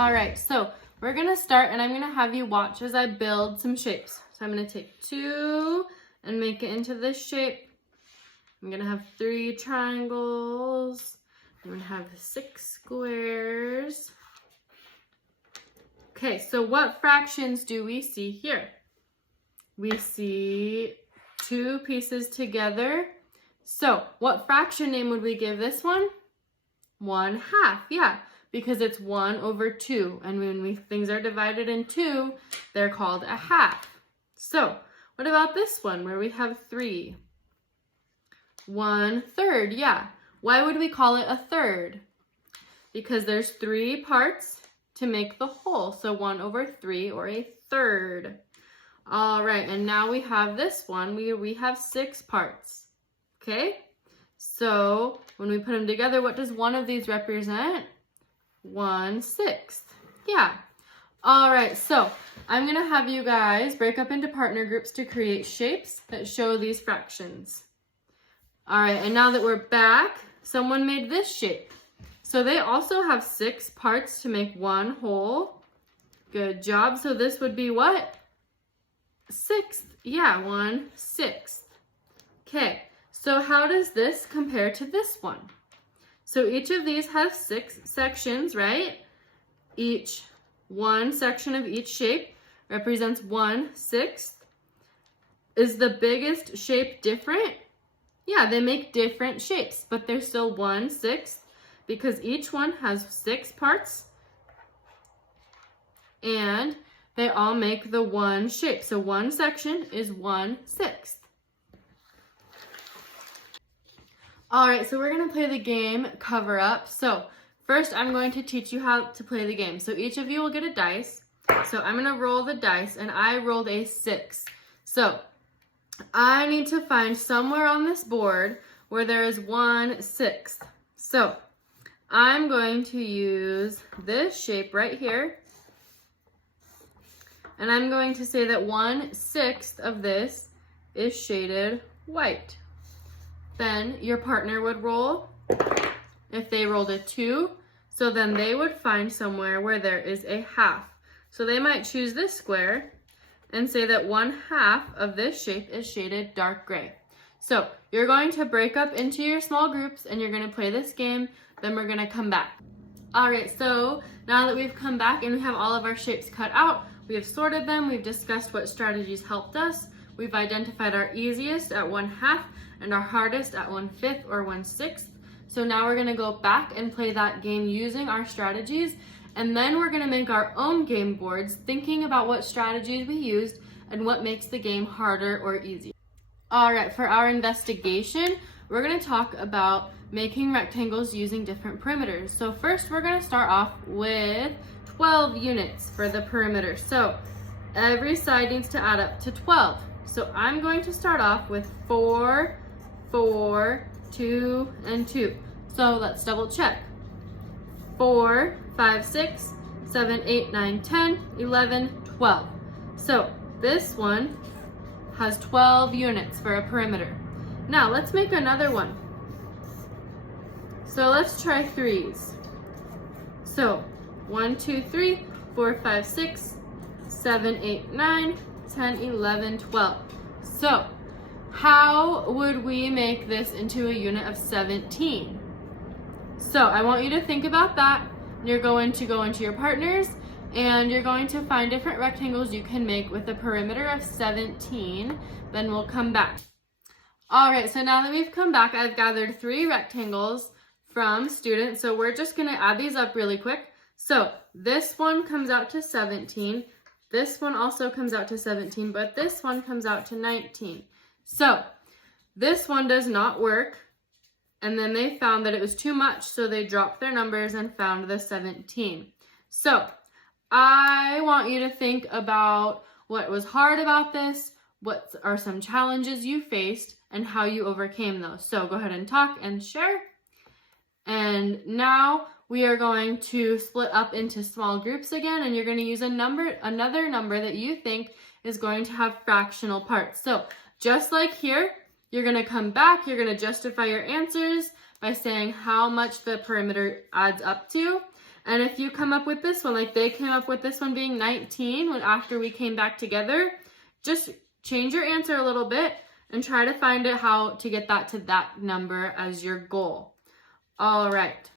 All right, so we're gonna start and I'm gonna have you watch as I build some shapes. So I'm gonna take 2 and make it into this shape. I'm gonna have 3 triangles. I'm gonna have 6 squares. Okay, so what fractions do we see here? We see 2 pieces together. So what fraction name would we give this one? 1/2, yeah, because it's 1/2. And when things are divided in 2, they're called a half. So what about this one where we have 3? 1/3, yeah. Why would we call it a third? Because there's 3 parts to make the whole. So 1/3 or a third. All right, and now we have this one. We have 6 parts, okay? So when we put them together, what does one of these represent? 1/6, yeah. All right, so I'm gonna have you guys break up into partner groups to create shapes that show these fractions. All right, and now that we're back, someone made this shape. So they also have 6 parts to make one whole. Good job. So this would be what? 1/6. Yeah, 1/6. Okay, so how does this compare to this one? So each of these has 6 sections, right? One section of each shape represents 1/6. Is the biggest shape different? Yeah, they make different shapes, but they're still 1/6 because each one has 6 parts and they all make the one shape. So one section is 1/6. All right, so we're gonna play the game Cover Up. So first I'm going to teach you how to play the game. So each of you will get a dice. So I'm gonna roll the dice and I rolled a 6. So I need to find somewhere on this board where there is 1/6. So I'm going to use this shape right here. And I'm going to say that 1/6 of this is shaded white. Then your partner would roll if they rolled a 2. So then they would find somewhere where there is a half. So they might choose this square and say that 1/2 of this shape is shaded dark gray. So you're going to break up into your small groups and you're going to play this game. Then we're going to come back. All right, so now that we've come back and we have all of our shapes cut out, we have sorted them, we've discussed what strategies helped us, we've identified our easiest at 1/2 and our hardest at 1/5 or 1/6. So now we're gonna go back and play that game using our strategies, and then we're gonna make our own game boards thinking about what strategies we used and what makes the game harder or easier. All right, for our investigation, we're gonna talk about making rectangles using different perimeters. So first we're gonna start off with 12 units for the perimeter. So every side needs to add up to 12. So I'm going to start off with 4, 4, 2, and 2. So let's double check. 4, 5, 6, 7, 8, 9, 10, 11, 12. So this one has 12 units for a perimeter. Now let's make another one. So let's try 3s. So 1, 2, 3, 4, 5, 6, 7, 8, 9, 10, 11, 12. So how would we make this into a unit of 17? So I want you to think about that. You're going to go into your partners and you're going to find different rectangles you can make with a perimeter of 17. Then we'll come back. All right, so now that we've come back, I've gathered 3 rectangles from students. So we're just gonna add these up really quick. So this one comes out to 17. This one also comes out to 17, but this one comes out to 19. So this one does not work. And then they found that it was too much, so they dropped their numbers and found the 17. So I want you to think about what was hard about this, what are some challenges you faced, and how you overcame those. So go ahead and talk and share. And now we are going to split up into small groups again, and you're going to use another number that you think is going to have fractional parts. So just like here, you're going to come back, you're going to justify your answers by saying how much the perimeter adds up to, And if you come up with this one, like they came up with this one being 19 after we came back together, just change your answer a little bit and try to find out how to get that to that number as your goal. All right.